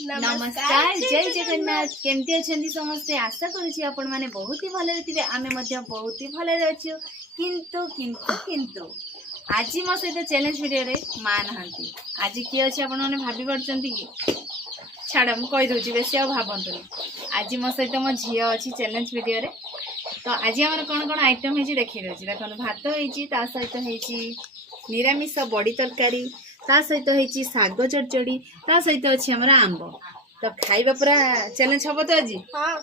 नमस्कार जय जगन्नाथ केमती अछंती समस्ते आशा करूची आपण माने बहुत ही भले थिबे आमे मध्य बहुत ही भले रहछु किंतु किंतु किंतु आज मो सहित चैलेंज वीडियो रे मा नहंती आज की अछि आपण माने भाबी पड़चंती कि छाड़ मु कहि दोची बेसी आ भाबंतु आज मो सहित मो झियो अछि चैलेंज वीडियो रे तो आज हमर कोन कोन आइटम हेजी देखि रहछि देखन भात हेजी ता सहित हेजी निरामिष बड़ी तरकारी ता सहित हेची साग चड़चड़ी ता सहित अछि हमरा आंब तो खाइबा पूरा चैलेंज हबो तो आजी हां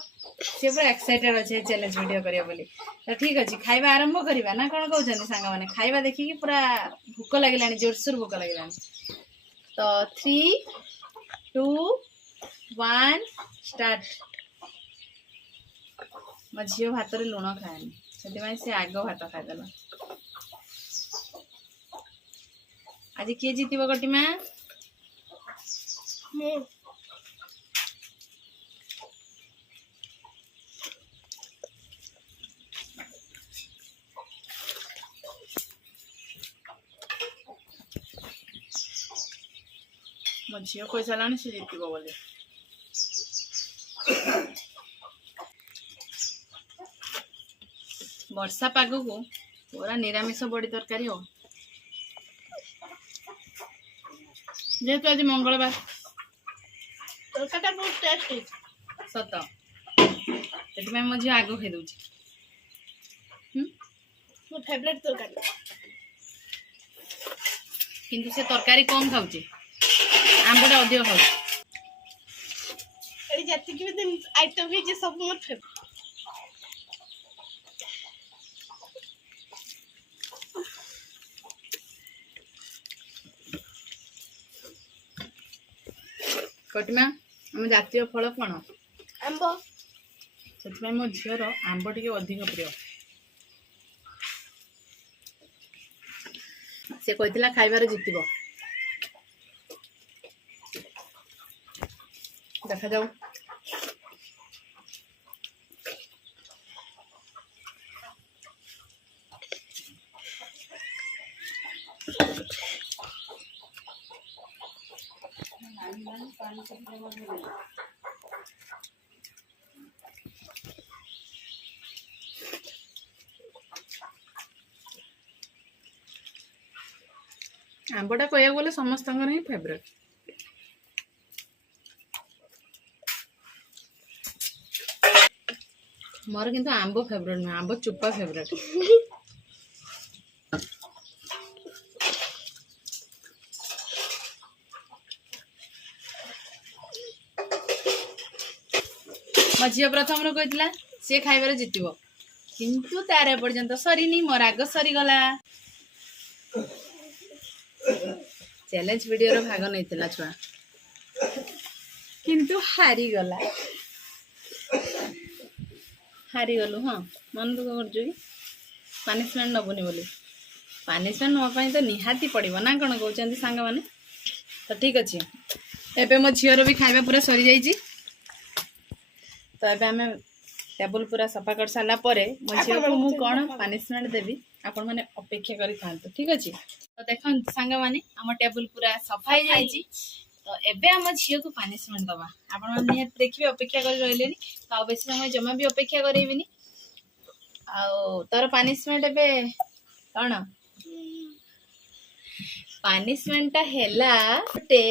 से पूरा एक्साइटेड अछि चैलेंज वीडियो करियो बोली तो ठीक अछि खाइबा आरंभ करिबा ना कोन कहउछन सांगा माने खाइबा देखि कि पूरा भूख लागिलानी जोरसोर भूख लागिलानी तो 3 2 1 स्टार्ट मझियो भात रे लुण खाएनी सेति माने से आगो भात खाइदला आज किए जीतिबो गटिमा मो झियो कहि सालानी से जीतिबो बोले वर्षा पाग को पूरा निरामिष बड़ी तरकारी हो जेहेतु आज मंगलवार तरकारी बहुत टेस्ट सत से मो झी आग खाई दूची मो फेवरेट तरकारी किंतु से तरकारी कम खाऊची आंबटा अधिक खाऊची एडी जति कि भी आइटम भी जे सब मोर फेवरेट कटिमा आम जातीय फल कौन आंब से मो झीर आंब टे अधिक प्रिय से कहला खाइबार जीतब देखा जाऊ आंबटा कह गले समस्त ही फेवरेट मोर किंतु आंब फेवरेट ना आंब चुप्पा फेवरेट मो झील प्रथम कहला सी खाइबार जीतब किंतु तार एपर्यंत सरीनी मोर आग सरीगला चैलेंज वीडियो भाग नहीं छुआ किंतु हारीगला हारीगलु हाँ मन दुख कर पनिशमेंट नबुनि बोली पनिशमेंट मोपाई तो निहाती पड़ो ना कौन कहते सांग मैंने तो ठीक अच्छे एबे मो झीर भी खाइबा पूरा सरी जाइए तो ये आम टेबल पूरा सफा कर सारा मो झील को मुझे कौन पनिशमेंट देवी आपण मैंने अपेक्षा करी था ठीक अच्छे तो देख सांग मैंने आम टेबल पूरा सफा हो जाए तो एबे आम झील को पनिशमेंट दबा आपण मैंने देखिए अपेक्षा कर रही तो बेसी समय जमा भी अपेक्षा करेबिनी तार पनिशमेंट एबे कौन पनिशमेंट हैला गोटे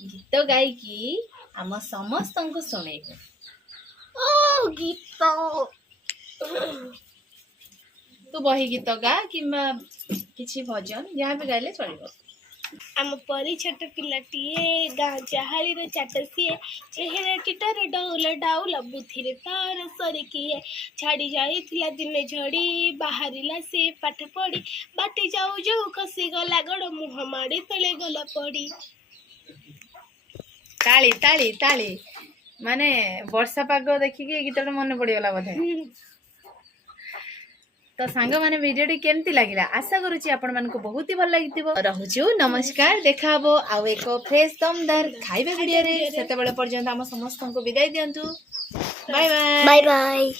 गीत गायकी आम समस्त को सुनेबे ओ गीत तू बही गीत गा किंबा किछि भजन जहाँ भी गाइले चलिबो आम परी छोट पिलाटीए गाँ चाहारी रे चाट सीए चेहरा टिटर डौल डाउल बुद्धि रे तार सरी किए छाड़ी जाइथिला दिने झड़ी बाहरिला से पाठ पढ़ी बाटे जाऊ जाऊ कसी गला गड़ मुह माड़ी तले गला पड़ी ताली ताली ताली माने वर्षा पाग देखिए गीत मन पड़गला बोधे तो सांग माने वीडियो केमती लगिला आशा करूची आपण मानको बहुत ही भल लागिथिबो रहूछु नमस्कार देखा हबो आउ एक फ्रेश दमदार खाइबा वीडियो रे सेते बेले पर्यंत हम समस्त को विदाई दियंतु बाय बाय बाय बाय।